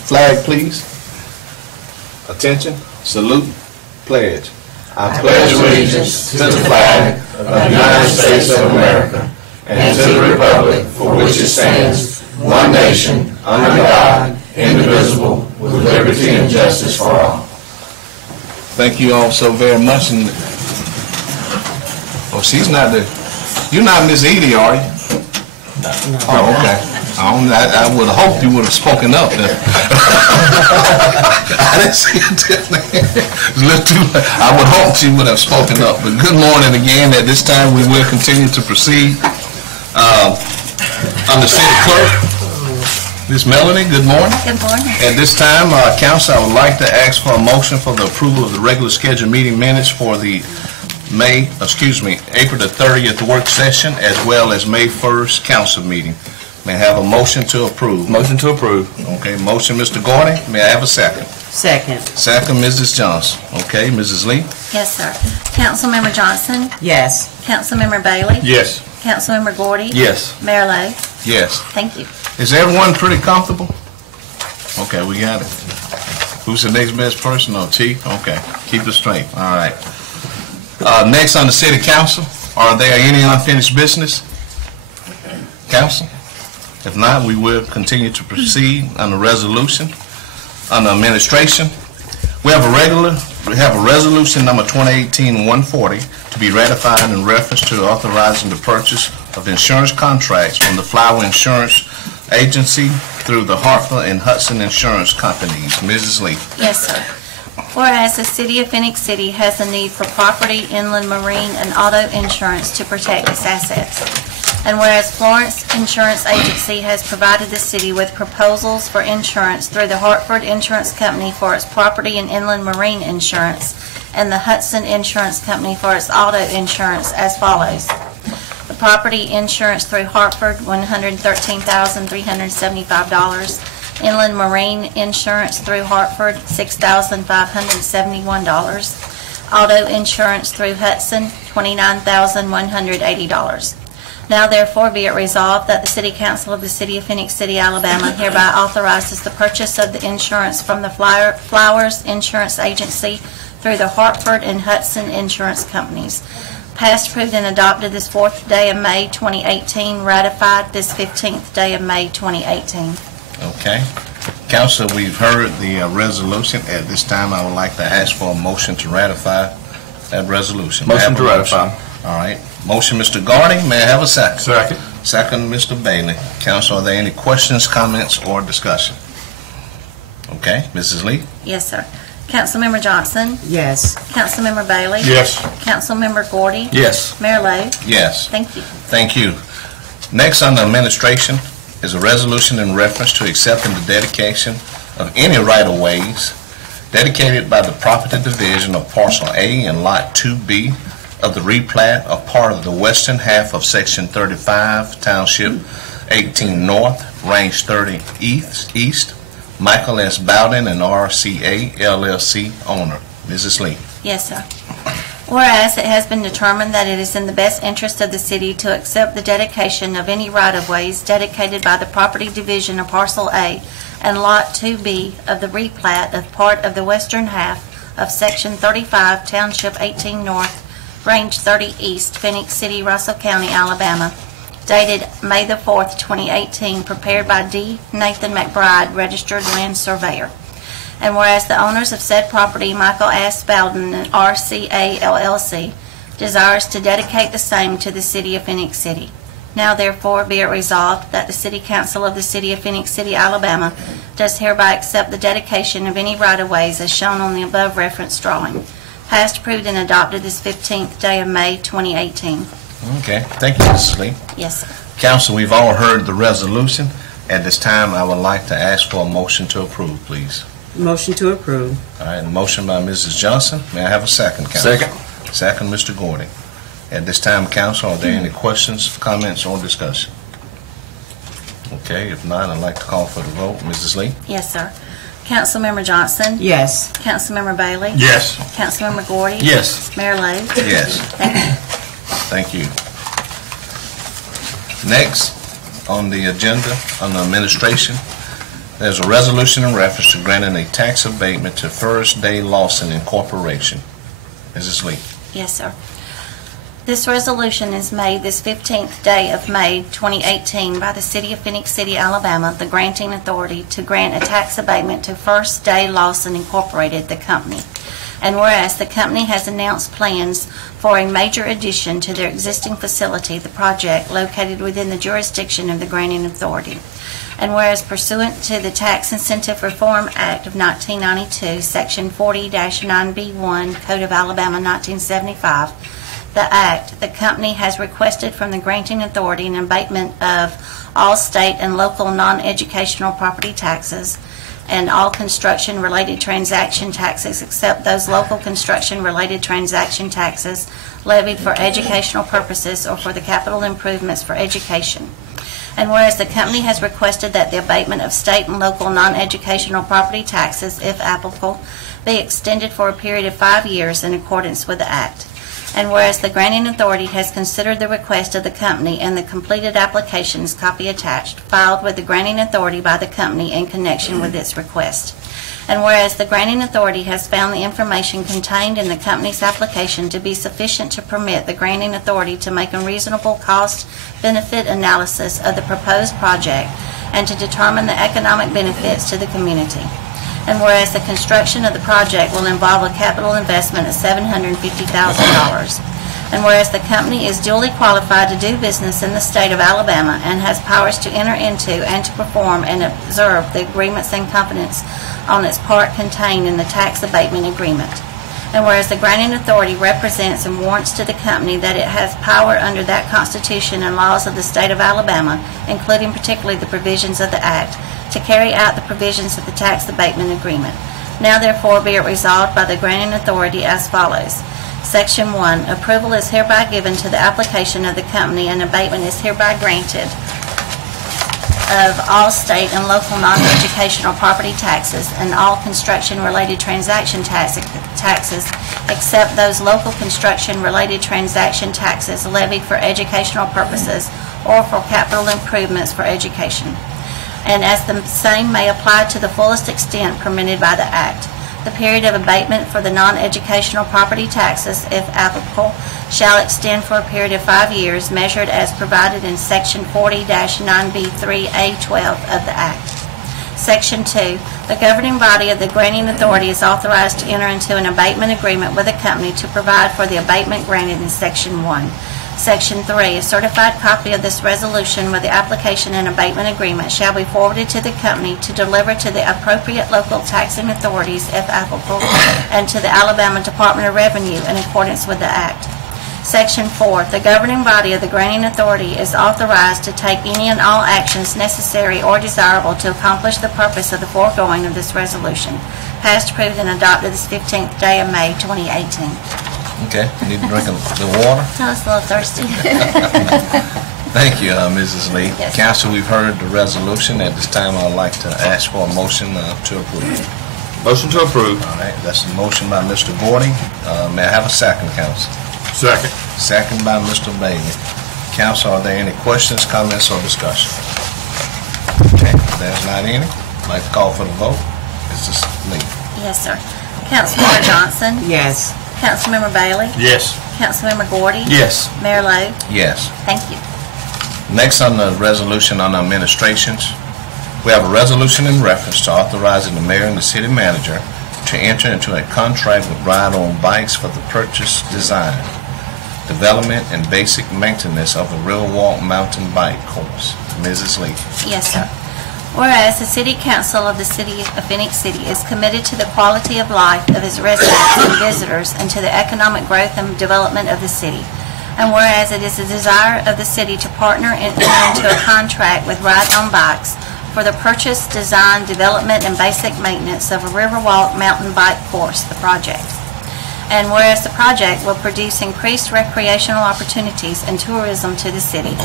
Flag, please. Attention, salute, pledge. I pledge allegiance to the flag of the United States of America and to the republic for which it stands, one nation, under God, indivisible, with liberty and justice for all. Thank you all so very much. And she's not you're not Miss Edie, are you? No. Oh, okay. I would have hoped you would have spoken up then. I didn't see it. I would hope she would have spoken up. But good morning again. At this time, we will continue to proceed. Under City Clerk, Ms. Melanie, good morning. Good morning. At this time, Council, I would like to ask for a motion for the approval of the regular scheduled meeting minutes for the April the 30th work session, as well as May 1st council meeting. May I have a motion to approve? Motion to approve. Okay, motion, Mr. Gordon. May I have a second? Second. Second, Mrs. Johnson. Okay, Mrs. Lee? Yes, sir. Councilmember Johnson? Yes. Councilmember Bailey? Yes. Councilmember Gordy? Yes. Mayor Lowe? Yes. Thank you. Is everyone pretty comfortable? Okay, we got it. Who's the next best person? Oh, T? Okay, keep it straight. All right. Next on the City Council, are there any unfinished business? Council? If not, we will continue to proceed on the resolution. On the administration, we have a resolution number 2018-140 to be ratified in reference to authorizing the purchase of insurance contracts from the Flower Insurance Agency through the Hartford and Hudson Insurance Companies. Mrs. Lee. Yes, sir. Whereas the City of Phenix City has a need for property, inland, marine, and auto insurance to protect its assets. And whereas Florence Insurance Agency has provided the city with proposals for insurance through the Hartford Insurance Company for its property and inland marine insurance, and the Hudson Insurance Company for its auto insurance as follows. The property insurance through Hartford, $113,375. Inland marine insurance through Hartford, $6,571. Auto insurance through Hudson, $29,180. Now therefore be it resolved that the City Council of the City of Phenix City, Alabama hereby authorizes the purchase of the insurance from the Flowers Insurance Agency through the Hartford and Hudson Insurance Companies. Passed, approved, and adopted this 4th day of May 2018, ratified this 15th day of May 2018. Okay. Council, we've heard the resolution. At this time, I would like to ask for a motion to ratify that resolution. Motion to ratify. All right. Motion, Mr. Gardy. May I have a second? Second. Second, Mr. Bailey. Council, are there any questions, comments, or discussion? Okay. Mrs. Lee? Yes, sir. Councilmember Johnson? Yes. Councilmember Bailey? Yes. Councilmember Gordy? Yes. Mayor Lowe? Yes. Thank you. Thank you. Next on the administration is a resolution in reference to accepting the dedication of any right-of-ways dedicated by the Property Division of Parcel A and Lot 2B of the replat of part of the western half of Section 35, Township 18 North, Range 30 East, Michael S. Bowden and RCA LLC owner. Mrs. Lee. Yes, sir. Whereas it has been determined that it is in the best interest of the city to accept the dedication of any right-of-ways dedicated by the Property Division of Parcel A and Lot 2B of the replat of part of the western half of Section 35, Township 18 North, Range 30 East, Phenix City, Russell County, Alabama, dated May the 4th, 2018, prepared by D. Nathan McBride, Registered Land Surveyor. And whereas the owners of said property, Michael S. Bowden and RCA LLC, desires to dedicate the same to the City of Phenix City. Now therefore be it resolved that the City Council of the City of Phenix City, Alabama, does hereby accept the dedication of any right-of-ways as shown on the above referenced drawing. Passed, approved, and adopted this 15th day of May 2018. Okay. Thank you, Mrs. Lee. Yes, sir. Council, we've all heard the resolution. At this time, I would like to ask for a motion to approve, please. Motion to approve. All right, motion by Mrs. Johnson. May I have a second, Council? Second. Second, Mr. Gordy. At this time, Council, are there any questions, comments, or discussion? Okay, if not, I'd like to call for the vote. Mrs. Lee? Yes, sir. Councilmember Johnson? Yes. Councilmember Bailey? Yes. Councilmember Gordy? Yes. Mayor Lowe? Yes. Thank you. Thank you. Next on the agenda, on the administration, There's a resolution in reference to granting a tax abatement to First Day Lawson Incorporation. Mrs. Lee. Yes, sir. This resolution is made this 15th day of May 2018 by the City of Phenix City, Alabama, the granting authority to grant a tax abatement to First Day Lawson Incorporated, the company. And whereas the company has announced plans for a major addition to their existing facility, the project located within the jurisdiction of the granting authority. And whereas pursuant to the Tax Incentive Reform Act of 1992, Section 40-9B1, Code of Alabama 1975, the Act, the company has requested from the granting authority an abatement of all state and local non-educational property taxes and all construction-related transaction taxes except those local construction-related transaction taxes levied for educational purposes or for the capital improvements for education. And whereas the company has requested that the abatement of state and local non-educational property taxes, if applicable, be extended for a period of 5 years in accordance with the Act. And whereas the granting authority has considered the request of the company and the completed applications, copy attached, filed with the granting authority by the company in connection with its request. And whereas the granting authority has found the information contained in the company's application to be sufficient to permit the granting authority to make a reasonable cost-benefit analysis of the proposed project and to determine the economic benefits to the community. And whereas the construction of the project will involve a capital investment of $750,000. And whereas the company is duly qualified to do business in the state of Alabama and has powers to enter into and to perform and observe the agreements and covenants on its part contained in the tax abatement agreement. And whereas the granting authority represents and warrants to the company that it has power under that Constitution and laws of the state of Alabama, including particularly the provisions of the Act, to carry out the provisions of the tax abatement agreement. Now therefore be it resolved by the granting authority as follows. Section 1. Approval is hereby given to the application of the company and abatement is hereby granted of all state and local non-educational property taxes and all construction-related transaction taxes except those local construction-related transaction taxes levied for educational purposes or for capital improvements for education, and as the same may apply to the fullest extent permitted by the Act. The period of abatement for the non-educational property taxes, if applicable, shall extend for a period of 5 years, measured as provided in Section 40-9B3A12 of the Act. Section 2. The governing body of the granting authority is authorized to enter into an abatement agreement with a company to provide for the abatement granted in Section 1. Section 3. A certified copy of this resolution with the application and abatement agreement shall be forwarded to the company to deliver to the appropriate local taxing authorities, if applicable, and to the Alabama Department of Revenue in accordance with the Act. Section 4. The governing body of the granting authority is authorized to take any and all actions necessary or desirable to accomplish the purpose of the foregoing of this resolution. Passed, approved, and adopted this 15th day of May 2018. Okay, you need to drink a little water? I was a little thirsty. Thank you, Mrs. Lee. Yes. Council, we've heard the resolution. At this time, I'd like to ask for a motion to approve. Motion to approve. All right, that's a motion by Mr. Gordy. May I have a second, Council? Second. Second by Mr. Bailey. Council, are there any questions, comments, or discussion? Okay, if there's not any, I'd like to call for the vote. Mrs. Lee. Yes, sir. Councilmember Johnson? Yes. Councilmember Bailey? Yes. Councilmember Gordy? Yes. Mayor Lowe? Yes. Thank you. Next on the resolution on administrations, we have a resolution in reference to authorizing the mayor and the city manager to enter into a contract with Ride-On Bikes for the purchase, design, development, and basic maintenance of the Riverwalk mountain bike course. Mrs. Lee. Yes, sir. Whereas the City Council of the City of Phenix City is committed to the quality of life of its residents and visitors and to the economic growth and development of the city. And whereas it is the desire of the city to partner and enter into a contract with Ride-On Bikes for the purchase, design, development, and basic maintenance of a Riverwalk mountain bike course, the project. And whereas the project will produce increased recreational opportunities and tourism to the city,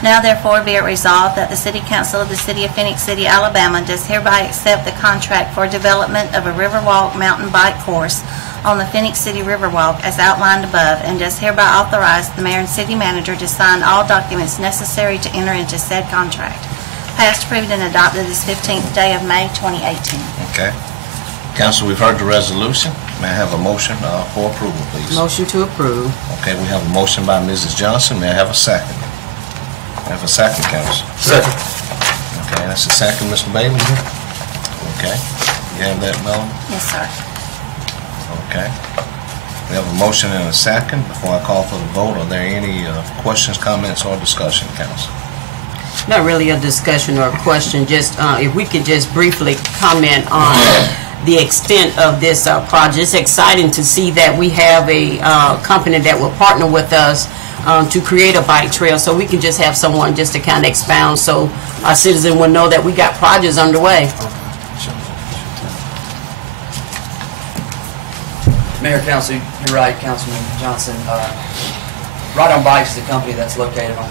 now therefore be it resolved that the City Council of the City of Phenix City, Alabama does hereby accept the contract for development of a Riverwalk mountain bike course on the Phenix City Riverwalk as outlined above, and does hereby authorize the mayor and city manager to sign all documents necessary to enter into said contract. passed, approved, and adopted this 15th day of May 2018. Okay. Council, we've heard the resolution. May I have a motion for approval, please? Motion to approve. Okay, we have a motion by Mrs. Johnson. May I have a second? May I have a second, Council? Second. Okay, that's a second, Mr. Bailey. Okay. You have that, Melanie? Yes, sir. Okay. We have a motion and a second. Before I call for the vote, are there any questions, comments, or discussion, Council? Not really a discussion or a question, just if we could just briefly comment on the extent of this project. It's exciting to see that we have a company that will partner with us to create a bike trail, so we can just have someone just to kind of expound so our citizen will know that we got projects underway. Mayor, Council, you're right, Councilman Johnson. Ride on Bikes is a company that's located on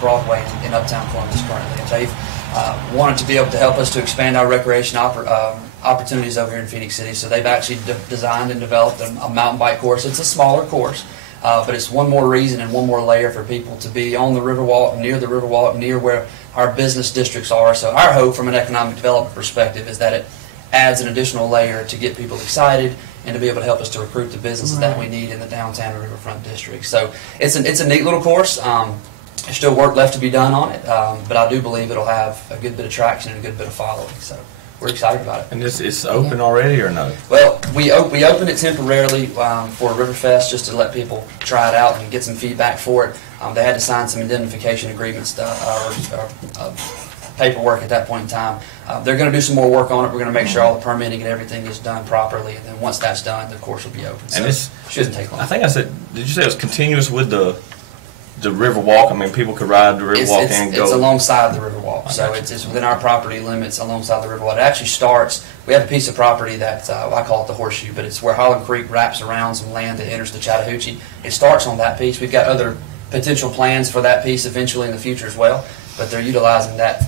Broadway in Uptown Columbus currently. And they've wanted to be able to help us to expand our recreation opportunities over here in Phenix City. So they've actually designed and developed a mountain bike course. It's a smaller course, but it's one more reason and one more layer for people to be on the Riverwalk, near the Riverwalk, near where our business districts are. So our hope from an economic development perspective is that it adds an additional layer to get people excited and to be able to help us to recruit the businesses that we need in the downtown and riverfront district. So it's a neat little course. There's still work left to be done on it, but I do believe it'll have a good bit of traction and a good bit of following. So we're excited about it. And it's open already or no? Well, we opened it temporarily for Riverfest just to let people try it out and get some feedback for it. They had to sign some indemnification agreements or paperwork at that point in time. They're going to do some more work on it. We're going to make sure all the permitting and everything is done properly, and then once that's done, the course will be open. So And it shouldn't take long. I think I said, did you say it was continuous with the Riverwalk? I mean, people could ride the Riverwalk and go. It's alongside the Riverwalk, so it's within our property limits alongside the Riverwalk. It actually starts, we have a piece of property that, I call it the Horseshoe, but it's where Holland Creek wraps around some land that enters the Chattahoochee. It starts on that piece. We've got other potential plans for that piece eventually in the future as well, but they're utilizing that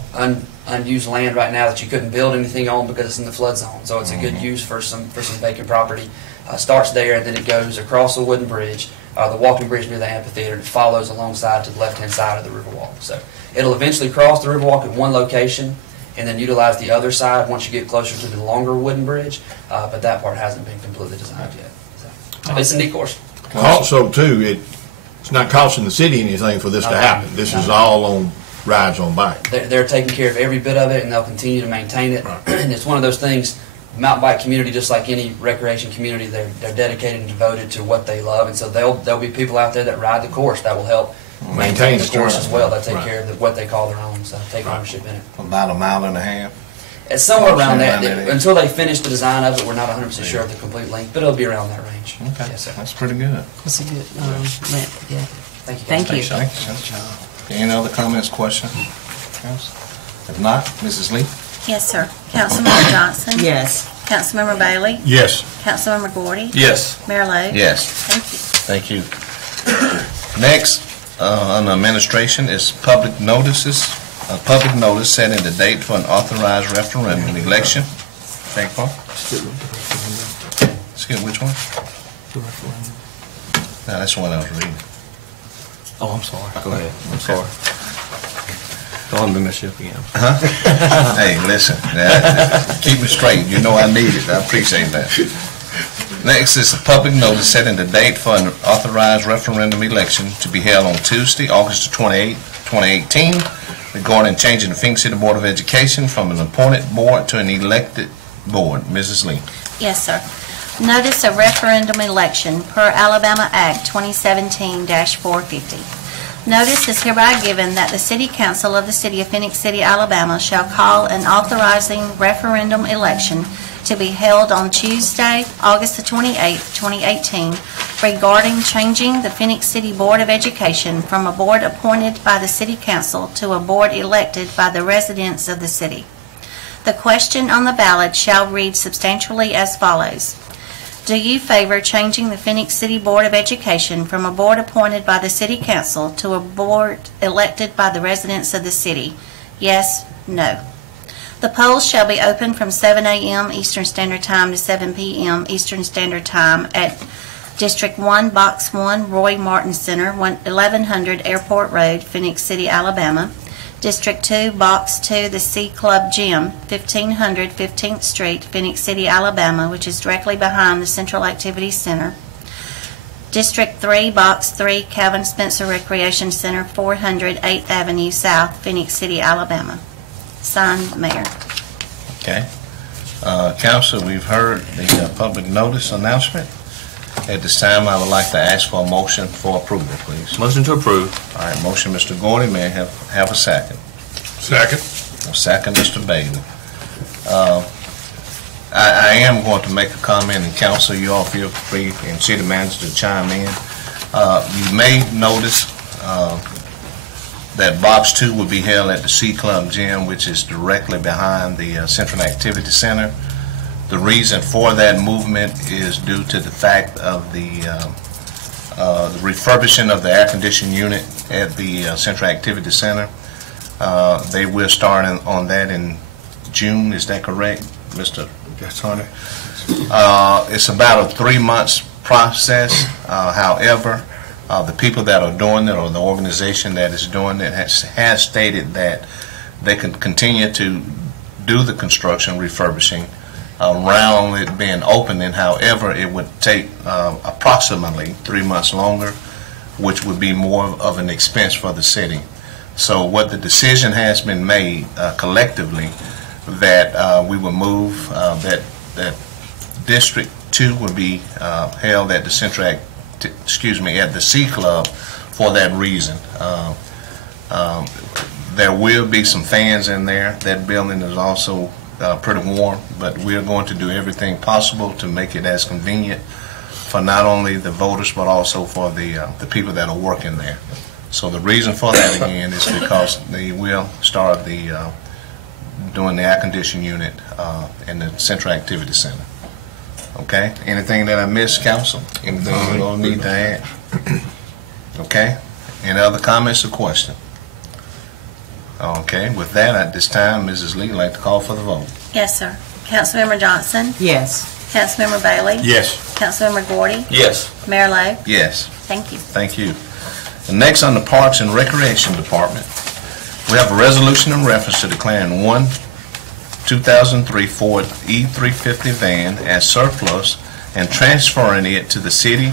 unused land right now that you couldn't build anything on because it's in the flood zone. So it's a good use for some vacant property. Starts there, and then it goes across the wooden bridge, the walking bridge near the amphitheater, and it follows alongside to the left-hand side of the Riverwalk. So it'll eventually cross the Riverwalk at one location and then utilize the other side once you get closer to the longer wooden bridge, but that part hasn't been completely designed yet. So it's a neat course. Also, too, it's not costing the city anything for this to happen. This is all on rides on bike. They're taking care of every bit of it, and they'll continue to maintain it. And it's one of those things, mountain bike community, just like any recreation community, they're dedicated and devoted to what they love. And so there'll be people out there that ride the course that will help maintain the course as well. They take care of what they call their own, so take ownership in it. About a mile and a half. It's somewhere around that. Until they finish the design of it, we're not 100% sure of the complete length, but it'll be around that range. Okay, Yes, sir. that's pretty good. That's a good yeah. Thank you. Thank you. Thanks, Sean. Any other comments, questions? If not, Mrs. Lee? Yes, sir. Councilmember Johnson? Yes. Councilmember Bailey? Yes. Councilmember Gordy? Yes. Mayor Lo? Yes. Thank you. Thank you. Next, on administration is public notices. A public notice setting the date for an authorized referendum election. Beg your pardon? Excuse me, which one? No, that's the one I was reading. Oh, I'm sorry. Go ahead. I'm sorry. Don't let me mess you up again. Hey, listen, keep me straight. You know I need it. I appreciate that. Next is a public notice setting the date for an authorized referendum election to be held on Tuesday, August 28, 2018, regarding changing the Phenix City Board of Education from an appointed board to an elected board. Mrs. Lee. Yes, sir. Notice of referendum election per Alabama Act 2017-450. Notice is hereby given that the City Council of the City of Phenix City, Alabama shall call an authorizing referendum election to be held on Tuesday, August the 28th, 2018, regarding changing the Phenix City Board of Education from a board appointed by the City Council to a board elected by the residents of the city. The question on the ballot shall read substantially as follows. Do you favor changing the Phenix City Board of Education from a board appointed by the City Council to a board elected by the residents of the city? Yes, no. The polls shall be open from 7 a.m. Eastern Standard Time to 7 p.m. Eastern Standard Time at District 1, Box 1, Roy Martin Center, 1100 Airport Road, Phenix City, Alabama. District 2, Box 2, the C Club Gym, 1500 15th Street, Phenix City, Alabama, which is directly behind the Central Activity Center. District 3, Box 3, Calvin Spencer Recreation Center, 400 8th Avenue South, Phenix City, Alabama. Signed, Mayor. Okay. Council, we've heard the public notice announcement. At this time, I would like to ask for a motion for approval, please. Motion to approve. All right, motion, Mr. Gordy. May I have a second? Second. A second, Mr. Bailey. I am going to make a comment, and council, you all feel free, and city manager to chime in. You may notice that Box 2 will be held at the C Club Gym, which is directly behind the Central Activity Center. The reason for that movement is due to the fact of the refurbishing of the air conditioning unit at the Central Activity Center. They will start on that in June. Is that correct, Mr. Hunter? It's about a 3 months process. However, the people that are doing it, or the organization that is doing it, has stated that they can continue to do the construction refurbishing around it being opening. However, it would take approximately 3 months longer, which would be more of an expense for the city. So what the decision has been made collectively, that we will move that District 2 would be held at the at the C Club for that reason. There will be some fans in there. That building is also pretty warm, but we are going to do everything possible to make it as convenient for not only the voters but also for the people that are working there. So the reason for that again is because they will start doing the air conditioning unit in the Central Activity Center. Okay. Anything that I missed, council? Anything you don't need to add? Okay. Any other comments or questions? Okay, with that, at this time, Mrs. Lee, I'd like to call for the vote. Yes, sir. Councilmember Johnson? Yes. Councilmember Bailey? Yes. Councilmember Gordy? Yes. Mayor Lo? Yes. Thank you. Thank you. And next, on the Parks and Recreation Department, we have a resolution in reference to declaring one 2003 Ford E350 van as surplus and transferring it to the City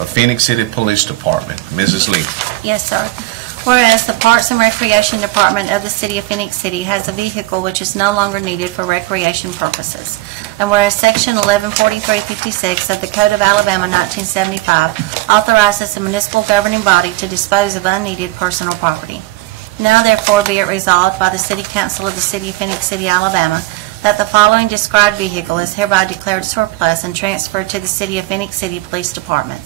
of Phenix City Police Department. Mrs. Lee. Yes, sir. Whereas the Parks and Recreation Department of the City of Phenix City has a vehicle which is no longer needed for recreation purposes, and whereas Section 114356 of the Code of Alabama 1975 authorizes the municipal governing body to dispose of unneeded personal property. Now therefore be it resolved by the City Council of the City of Phenix City, Alabama, that the following described vehicle is hereby declared surplus and transferred to the City of Phenix City Police Department.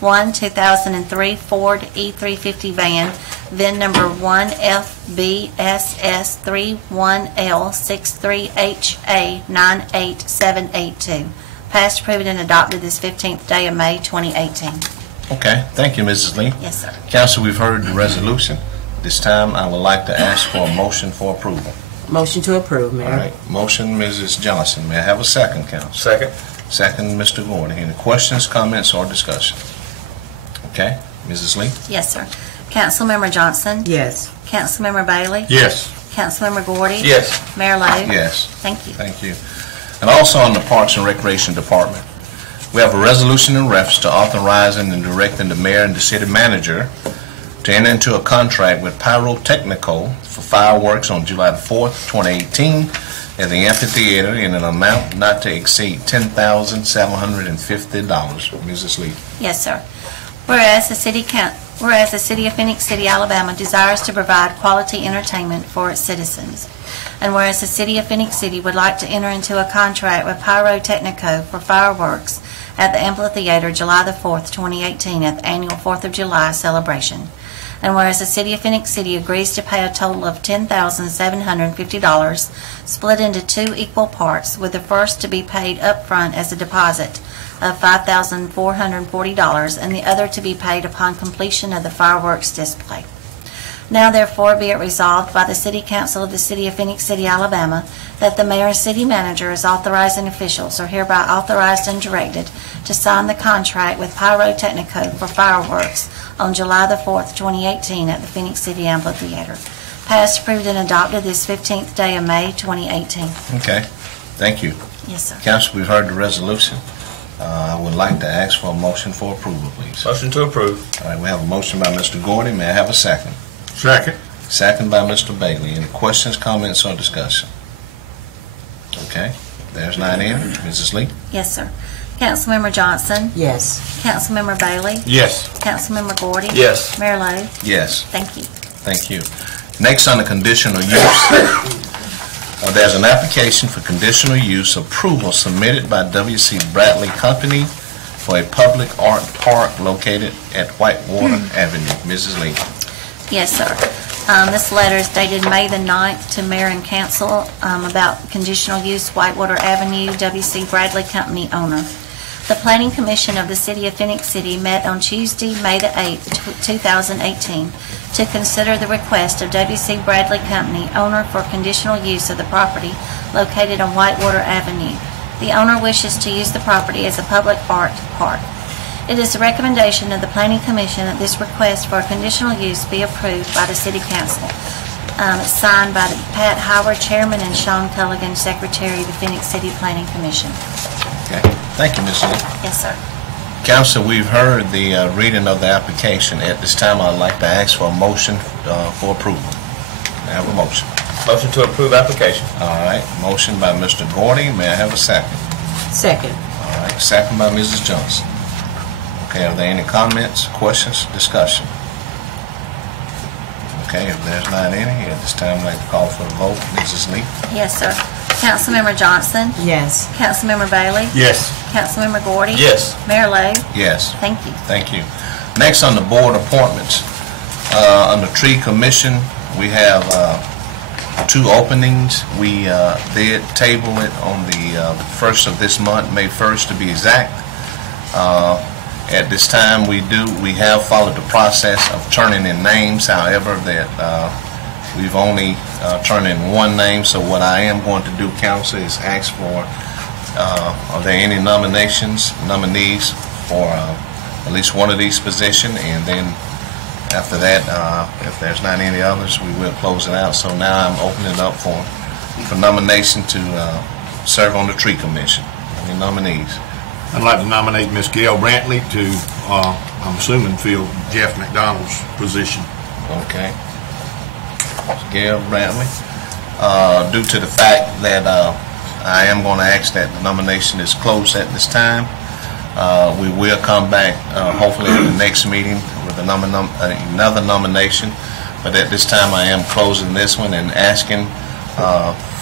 1 2003 Ford E350 van, VIN number 1FBSS31L63HA98782. Passed, approved, and adopted this 15th day of May 2018. Okay, thank you, Mrs. Lee. Yes, sir. Council, we've heard the resolution. This time, I would like to ask for a motion for approval. Motion to approve, Mayor. All right, motion, Mrs. Johnson. May I have a second, council? Second. Second, Mr. Gordon. Any questions, comments, or discussion? Okay, Mrs. Lee? Yes, sir. Councilmember Johnson? Yes. Councilmember Bailey? Yes. Councilmember Gordy? Yes. Mayor Lo? Yes. Thank you. Thank you. And also on the Parks and Recreation Department, we have a resolution in reference to authorizing and directing the mayor and the city manager to enter into a contract with Pyrotechnico for fireworks on July the 4th, 2018 at the amphitheater in an amount not to exceed $10,750. Mrs. Lee. Yes, sir. Whereas the City of Phenix City, Alabama desires to provide quality entertainment for its citizens, and whereas the City of Phenix City would like to enter into a contract with Pyrotechnico for fireworks at the amphitheater July the 4th, 2018 at the annual 4th of July celebration, and whereas the City of Phenix City agrees to pay a total of $10,750 split into 2 equal parts, with the first to be paid up front as a deposit of $5,440 and the other to be paid upon completion of the fireworks display. Now therefore be it resolved by the City Council of the City of Phenix City, Alabama, that the mayor and city manager as authorizing officials are hereby authorized and directed to sign the contract with Pyrotechnico for fireworks on July the 4th, 2018 at the Phenix City Amphitheater. passed, approved, and adopted this 15th day of May 2018. Okay, thank you. Yes, sir. Council, we've heard the resolution. I would like to ask for a motion for approval, please. Motion to approve. All right, we have a motion by Mr. Gordy. May I have a second? Second. Second by Mr. Bailey. Any questions, comments, or discussion? Okay, there's not any. Mrs. Lee? Yes, sir. Councilmember Johnson? Yes. Councilmember Bailey? Yes. Councilmember Gordy? Yes. Mayor Lo? Yes. Thank you. Thank you. Next, on the conditional use, there's an application for conditional use approval submitted by W.C. Bradley Company for a public art park located at Whitewater Avenue. Mrs. Lee. Yes, sir. This letter is dated May the 9th to Mayor and Council about conditional use Whitewater Avenue, W.C. Bradley Company owner. The Planning Commission of the City of Phenix City met on Tuesday, May the 8th, 2018, to consider the request of W.C. Bradley Company, owner for conditional use of the property located on Whitewater Avenue. The owner wishes to use the property as a public art park. It is the recommendation of the Planning Commission that this request for conditional use be approved by the City Council. It's signed by Pat Howard, Chairman, and Sean Culligan, Secretary of the Phoenix City Planning Commission. Okay. Thank you, Mrs. Lee. Yes, sir. Council, we've heard the reading of the application. At this time, I'd like to ask for a motion for approval. May I have a motion? Motion to approve application. All right, motion by Mr. Gordy. May I have a second? Second. All right, second by Mrs. Johnson. Okay, are there any comments, questions, discussion? Okay, if there's not any, at this time, I'd like to call for a vote. Mrs. Lee? Yes, sir. Councilmember Johnson? Yes. Councilmember Bailey? Yes. Councilmember Gordy? Yes. Mayor Lo? Yes. Thank you. Thank you. Next on the board appointments, on the tree commission, we have two openings. We did table it on the 1st of this month, May 1st to be exact. At this time, we have followed the process of turning in names. However, that we've only turned in one name. So what I am going to do, council, is ask for are there any nominees for at least one of these positions, and then after that, if there's not any others, we will close it out. So now I'm opening it up for nomination to serve on the tree commission. Any nominees? I'd like to nominate Miss Gail Brantley to, I'm assuming, fill Jeff McDonald's position. Okay. Gail Brantley. Due to the fact that I am going to ask that the nomination is closed at this time, we will come back hopefully in the next meeting with another nomination. But at this time, I am closing this one and asking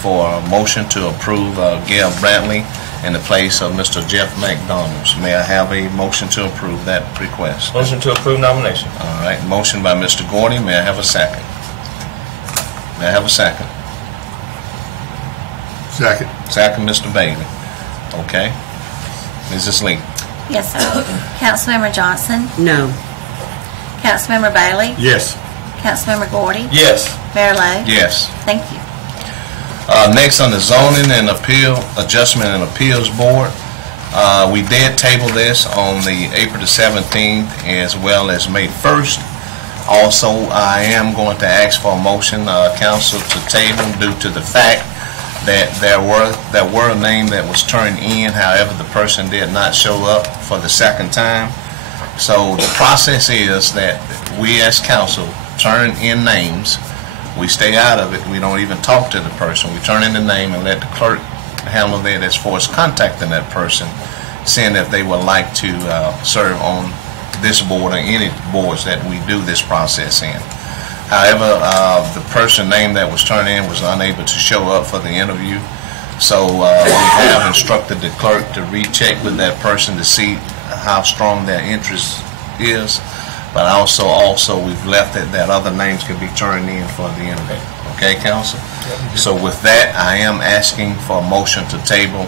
for a motion to approve Gail Brantley in the place of Mr. Jeff McDonald's. May I have a motion to approve that request? Motion to approve nomination. All right, motion by Mr. Gordy. May I have a second? May I have a second? Second. Second, Mr. Bailey. Okay. Mrs. Lee? Yes, sir. Councilmember Johnson? No. Councilmember Bailey? Yes. Councilmember Gordy? Yes. Mayor Lo? Yes. Thank you. Next on the Zoning and Adjustment and Appeals Board, we did table this on the April the 17th as well as May 1st. Also, I am going to ask for a motion, council, to table due to the fact that there were a name that was turned in. However, the person did not show up for the second time. So the process is that we as council turn in names. We stay out of it. We don't even talk to the person. We turn in the name and let the clerk handle that as far as contacting that person, saying if they would like to serve on this board or any boards that we do this process in. However, the person name that was turned in was unable to show up for the interview. So we have instructed the clerk to recheck with that person to see how strong their interest is. But also we've left it that other names can be turned in for the interview. Okay, council? Yep. So with that, I am asking for a motion to table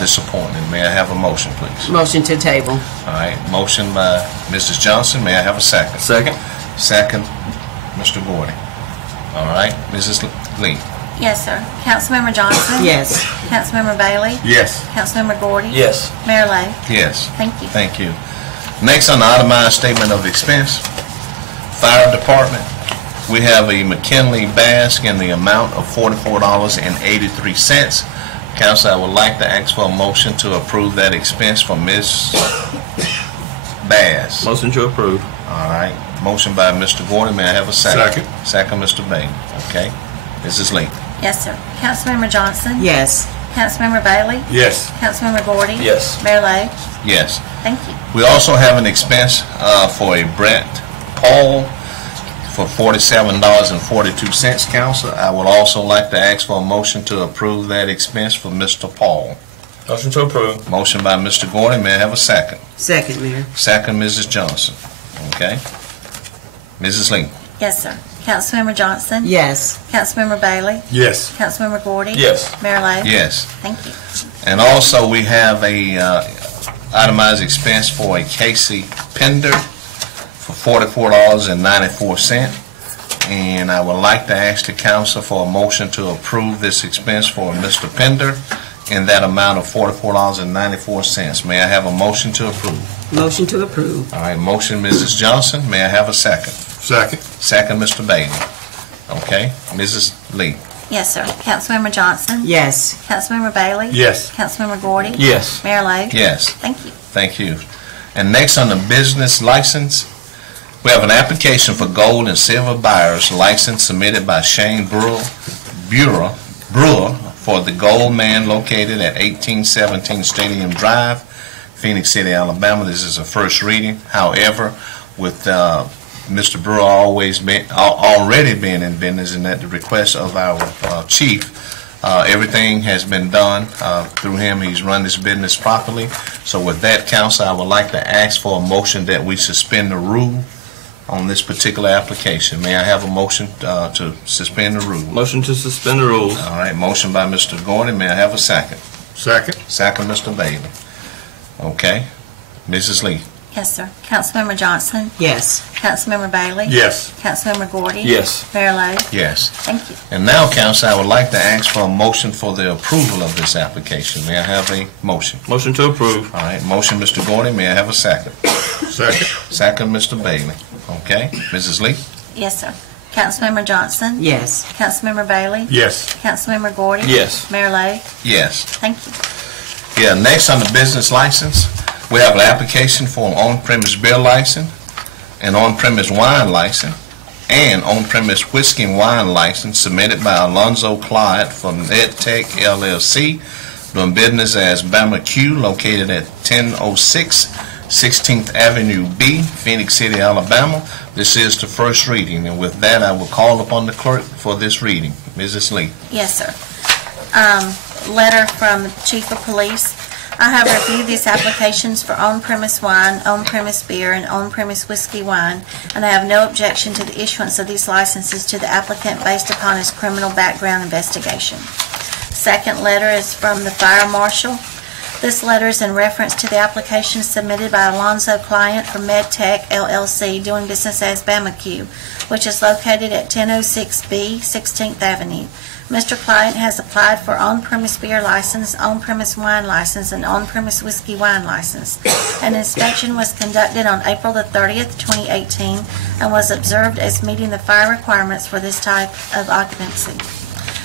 this appointment. May I have a motion, please? Motion to table. All right, motion by Mrs. Johnson. May I have a second? Second. Second, Mr. Gordy. All right, Mrs. Lee. Yes, sir. Councilmember Johnson? Yes. Councilmember Bailey? Yes. Councilmember Gordy? Yes. Mayor Lo? Yes. Thank you. Thank you. Next on the itemized statement of expense, Fire Department, we have a McKinley Bask in the amount of $44.83. Council, I would like to ask for a motion to approve that expense for Ms. Bass. Motion to approve. All right. Motion by Mr. Gordon. May I have a second? Second. Second, Mr. Bain. Okay. Mrs. Lee. Yes, sir. Councilmember Johnson? Yes. Councilmember Bailey? Yes. Councilmember Gordy? Yes. Mayor Lo? Yes. Thank you. We also have an expense for a Brett Paul for $47.42, Council. I would also like to ask for a motion to approve that expense for Mr. Paul. Motion to approve. Motion by Mr. Gordon. May I have a second? Second, Mayor. Second, Mrs. Johnson. Okay. Mrs. Lee. Yes, sir. Councilmember Johnson? Yes. Councilmember Bailey? Yes. Councilmember Gordy? Yes. Mayor Lo? Yes. Thank you. And also, we have a itemized expense for a Casey Pender for $44.94. And I would like to ask the council for a motion to approve this expense for Mr. Pender in that amount of $44.94. May I have a motion to approve? Motion to approve. All right, motion, Mrs. Johnson. May I have a second? Second. Second, Mr. Bailey. Okay, Mrs. Lee. Yes, sir. Councilmember Johnson? Yes. Councilmember Bailey? Yes. Councilmember Gordy? Yes. Mayor Lo? Yes. Thank you. Thank you. And next on the business license, we have an application for gold and silver buyers license submitted by Shane Brewer for the Gold Man located at 1817 Stadium Drive, Phenix City, Alabama. This is a first reading. However, with Mr. Brewer already being in business and at the request of our chief, everything has been done through him. He's run this business properly. So with that, council, I would like to ask for a motion that we suspend the rule on this particular application. May I have a motion to suspend the rule? Motion to suspend the rules. All right, motion by Mr. Gordon. May I have a second? Second. Second, Mr. Bailey. Okay. Mrs. Lee. Yes, sir. Councilmember Johnson? Yes. Councilmember Bailey? Yes. Councilmember Gordy? Yes. Mayor Lo? Yes. Thank you. And now, council, I would like to ask for a motion for the approval of this application. May I have a motion? Motion to approve. All right, motion, Mr. Gordon. May I have a second? Second. Second, Mr. Bailey. Okay. Mrs. Lee? Yes, sir. Councilmember Johnson? Yes. Councilmember Bailey? Yes. Councilmember Gordy? Yes. Mayor Lo? Yes. Thank you. Yeah, next on the business license, we have an application for an on-premise beer license, an on-premise wine license, and on-premise whiskey and wine license submitted by Alonzo Clyde from EdTech LLC, doing business as Bama Q, located at 1006 16th Avenue B, Phenix City, Alabama. This is the first reading, and with that, I will call upon the clerk for this reading. Mrs. Lee. Yes, sir. Letter from the Chief of Police. I have reviewed these applications for on-premise wine, on-premise beer, and on-premise whiskey wine, and I have no objection to the issuance of these licenses to the applicant based upon his criminal background investigation. Second letter is from the Fire Marshal. This letter is in reference to the application submitted by Alonzo Client from MedTech LLC, doing business as BamaQ, which is located at 1006B 16th Avenue. Mr. Client has applied for on-premise beer license, on-premise wine license, and on-premise whiskey wine license. An inspection was conducted on April the 30th, 2018, and was observed as meeting the fire requirements for this type of occupancy.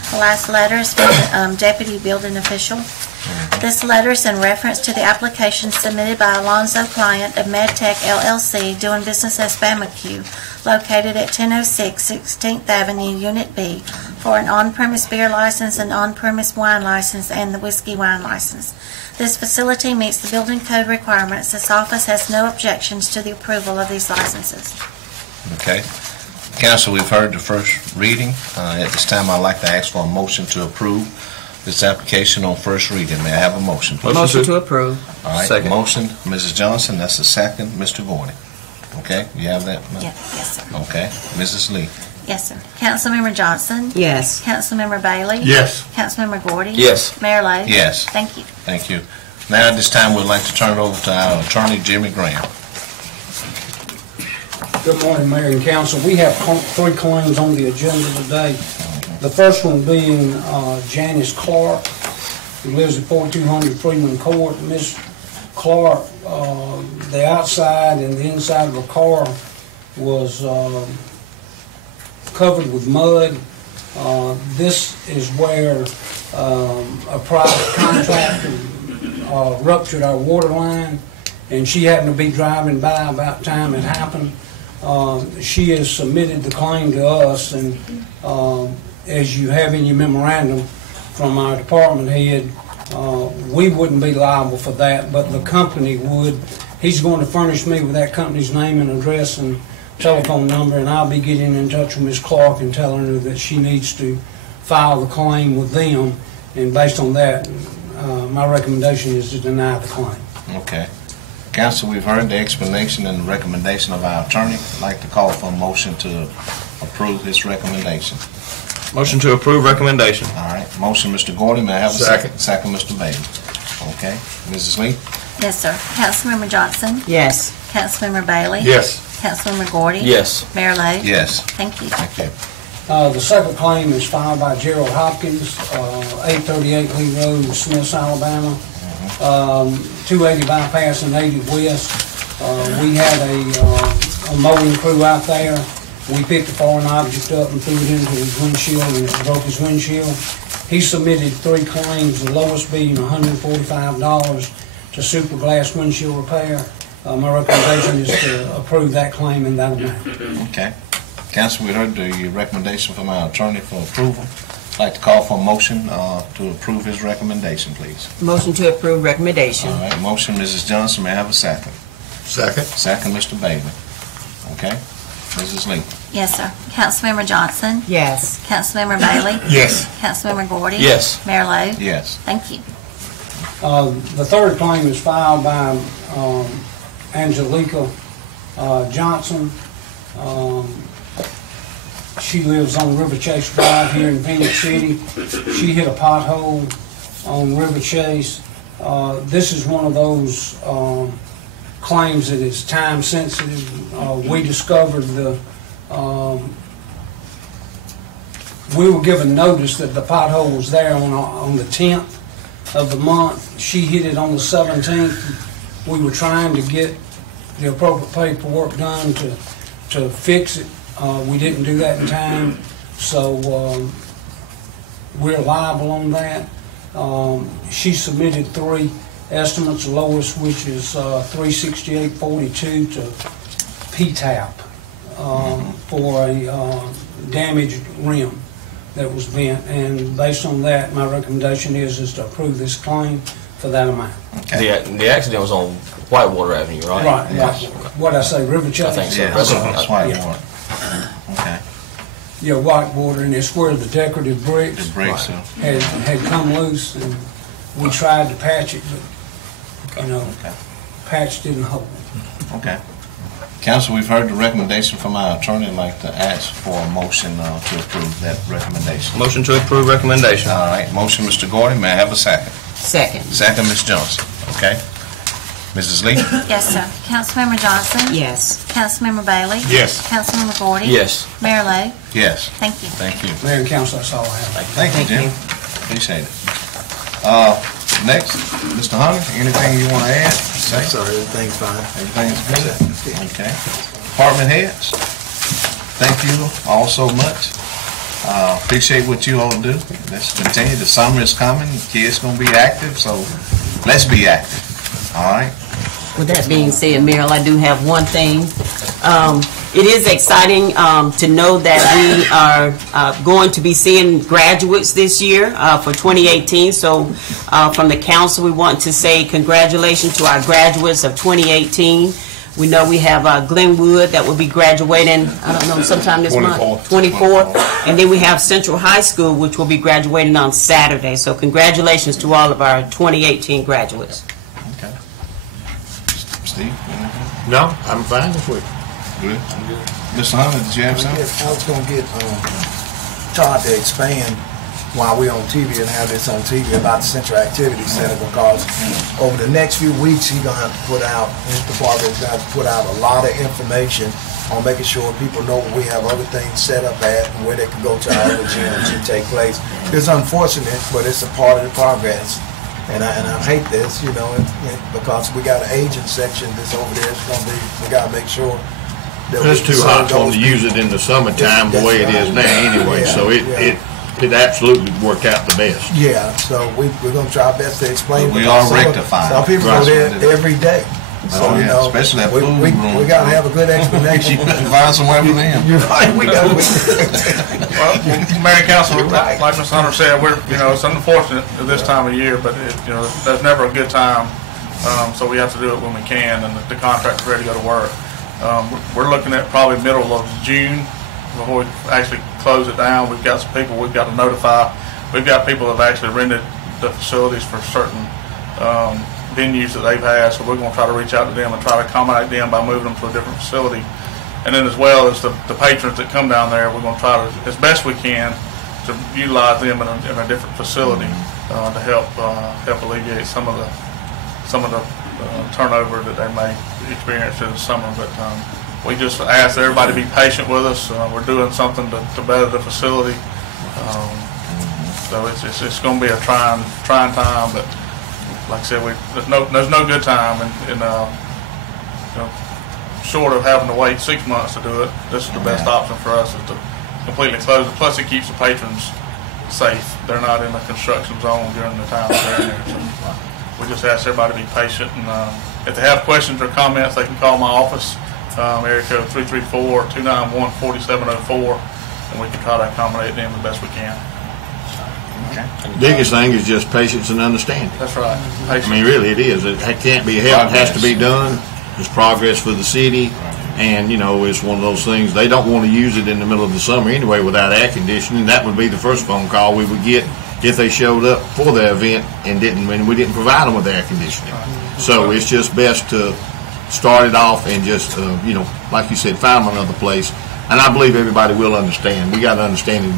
The last letter is from the Deputy Building Official. This letter is in reference to the application submitted by Alonzo Client of MedTech LLC, doing business as BamaQ, located at 1006 16th Avenue, Unit B, for an on-premise beer license, an on-premise wine license, and the whiskey wine license. This facility meets the building code requirements. This office has no objections to the approval of these licenses. Okay. Council, we've heard the first reading. At this time, I'd like to ask for a motion to approve this application on first reading. May I have a motion, please? Motion to approve. All right, Second. motion, Mrs. Johnson, that's the second, Mr. Gordon. Okay, you have that? Yes, sir. Okay, Mrs. Lee. Yes, sir. Councilmember Johnson? Yes. Councilmember Bailey? Yes. Councilmember Gordy? Yes. Mayor Lo? Yes. Thank you. Thank you. Now, at this time, we'd like to turn it over to our attorney, Jimmy Graham. Good morning, Mayor and Council. We have three claims on the agenda today. The first one being Janice Clark, who lives at 4200 Freeman Court. Ms. Clark, the outside and the inside of her car was covered with mud. This is where a private contractor ruptured our water line, and she happened to be driving by about the time it happened. She has submitted the claim to us, and as you have in your memorandum from our department head, we wouldn't be liable for that, but the company would. He's going to furnish me with that company's name and address and telephone number, and I'll be getting in touch with Ms. Clark and telling her that she needs to file the claim with them, and based on that, my recommendation is to deny the claim. Okay. Council, we've heard the explanation and the recommendation of our attorney. I'd like to call for a motion to approve this recommendation. Motion to approve recommendation. All right. Motion, Mr. Gordon. May I have a Second. Second, Mr. Bailey. Okay. Mrs. Lee? Yes, sir. Councilmember Johnson? Yes. Councilmember Bailey? Yes. Councilmember Gordy? Yes. Mayor Lo? Yes. Thank you. Thank you. The second claim is filed by Gerald Hopkins, 838 Lee Road, Smiths, Alabama, 280 bypass and 80 west. We had a mowing crew out there. We picked a foreign object up and threw it into his windshield, and it broke his windshield. He submitted 3 claims, the lowest being $145 to Super Glass windshield repair. My recommendation is to approve that claim in that amount. Okay. Council, we heard the recommendation from our attorney for approval. I'd like to call for a motion to approve his recommendation, please. Motion to approve recommendation. All right. Motion, Mrs. Johnson. May I have a second? Second. Second, Mr. Bailey. Okay. Mrs. Lee? Yes, sir. Councilmember Johnson? Yes. Councilmember Bailey? Yes. Councilmember Gordy? Yes. Mayor Lo? Yes. Thank you. The third claim is filed by Angelica Johnson. She lives on River Chase Drive here in Phenix City. She hit a pothole on River Chase. This is one of those claims that is time sensitive. We discovered we were given notice that the pothole was there on the 10th of the month. She hit it on the 17th. We were trying to get the appropriate paperwork done to fix it. We didn't do that in time, so we're liable on that. She submitted 3 estimates, the lowest which is $368.42 to PTAP for a damaged rim that was bent, and based on that, my recommendation is to approve this claim for that amount. The accident was on Whitewater Avenue, right? Right, Yes. What'd I say, River Chase? I think so. Yeah, That's so what- that's why you yeah. want. Okay. Yeah, Whitewater, and it's where the decorative bricks The brakes, so. had come loose, and we tried to patch it, but, Okay. patch didn't hold. Okay. Council, we've heard the recommendation from our attorney. I'd like to ask for a motion to approve that recommendation. Motion to approve recommendation. All right. Motion, Mr. Gordon. May I have a second? Second. Second, Ms. Johnson. Okay. Mrs. Lee? Yes, sir. Councilmember Johnson? Yes. Councilmember Bailey? Yes. Councilmember Gordy? Yes. Mayor Lo? Yes. Thank you. Thank you. Mayor and council, that's all I have. Thank you, Jim. Appreciate it. Next, Mr. Hunter, anything you want to add? Say? Sorry, everything's fine. Everything's good? Okay. Department heads, thank you all so much. Appreciate what you all do. Let's continue. The summer is coming. Kids gonna be active, so let's be active. All right? With that being said, Mayor, I do have one thing. It is exciting to know that we are going to be seeing graduates this year for 2018. So from the council, we want to say congratulations to our graduates of 2018. We know we have Glenwood that will be graduating, I don't know, sometime this month. 24th. And then we have Central High School, which will be graduating on Saturday. So congratulations to all of our 2018 graduates. Okay. Steve? anything? No, I'm fine this week. Good? Mr. Hunter, did you have something? I was gonna get Todd to expand while we're on TV and have this on TV about the Central Activity Center, because over the next few weeks, he's gonna have to put out, his department's gonna have to put out a lot of information on making sure people know we have other things set up at and where they can go to our other gyms and take place. It's unfortunate, but it's a part of the progress. And I hate this, because we got an aging section that's over there. It's gonna be, we gotta make sure It's too hot for them to use it in the summertime the way it is now anyway, so it absolutely worked out the best. Yeah, so we're going to try our best to explain. We are rectifying. Some people go there every day. So, you know, especially that food we room. got to have a good explanation. You find somewhere for them. You're right, we got to. Well, Mayor and Council, like Ms. Hunter said, it's unfortunate at this time of year, but there's never a good time. So we have to do it when we can, and the contract's ready to go to work. We're looking at probably middle of June before we actually close it down. We've got some people we've got to notify. We've got people that have actually rented the facilities for certain venues that they've had, so we're going to try to reach out to them and try to accommodate them by moving them to a different facility. And then as well as the patrons that come down there, we're going to try to, as best we can, to utilize them in a different facility to help alleviate some of the turnover that they may experience in the summer. But we just ask everybody to be patient with us. We're doing something to better the facility. So it's going to be a trying time, but like I said, there's no good time, short of having to wait 6 months to do it. This is the best option for us, is to completely close it. Plus, it keeps the patrons safe. They're not in the construction zone during the time they're in there. So we just ask everybody to be patient, and if they have questions or comments, they can call my office, area code 334-291-4704, and we can try to accommodate them the best we can. The biggest thing is just patience and understanding. That's right. I mean, really, it is. It can't be helped. It has to be done. It's progress for the city, and it's one of those things. They don't want to use it in the middle of the summer anyway without air conditioning. That would be the first phone call we would get if they showed up for the event and we didn't provide them with air conditioning. So it's just best to start it off and just like you said, find them another place. And I believe everybody will understand. We got an understanding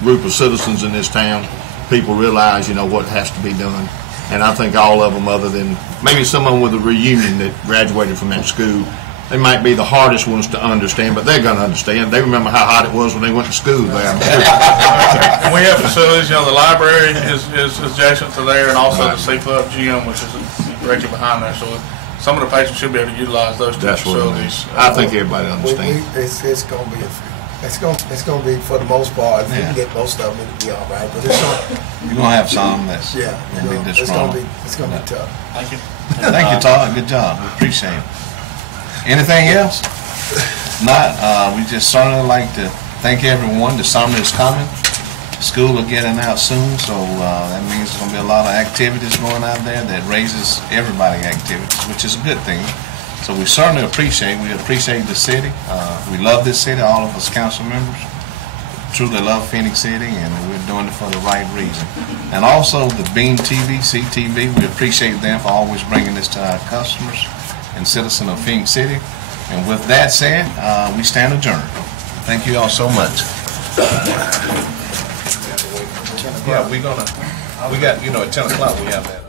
group of citizens in this town. People realize what has to be done. And I think all of them, other than maybe someone with a reunion that graduated from that school, they might be the hardest ones to understand, but they're going to understand. They remember how hot it was when they went to school there. And we have facilities, the library is adjacent to there, and also the C Club gym, which is directly behind there. So some of the patrons should be able to utilize those two facilities. I think everybody understands. It's going to be it's going to be, for the most part, if we can get most of them, it'll be all right. But you're going to have some that's it's going to be tough. Thank you. Thank you, Todd. Good job. We appreciate it. Anything else? Not. We just certainly like to thank everyone. The summer is coming. School will getting out soon, so that means there's going to be a lot of activities going out there that raises everybody's activities, which is a good thing. So we certainly appreciate the city. We love this city, all of us council members. Truly love Phenix City, and we're doing it for the right reason. And also the Beam TV, CTV, we appreciate them for always bringing this to our customers and citizens of Phenix City. And with that said, we stand adjourned. Thank you all so much. Yeah, we got, at 10 o'clock we have that.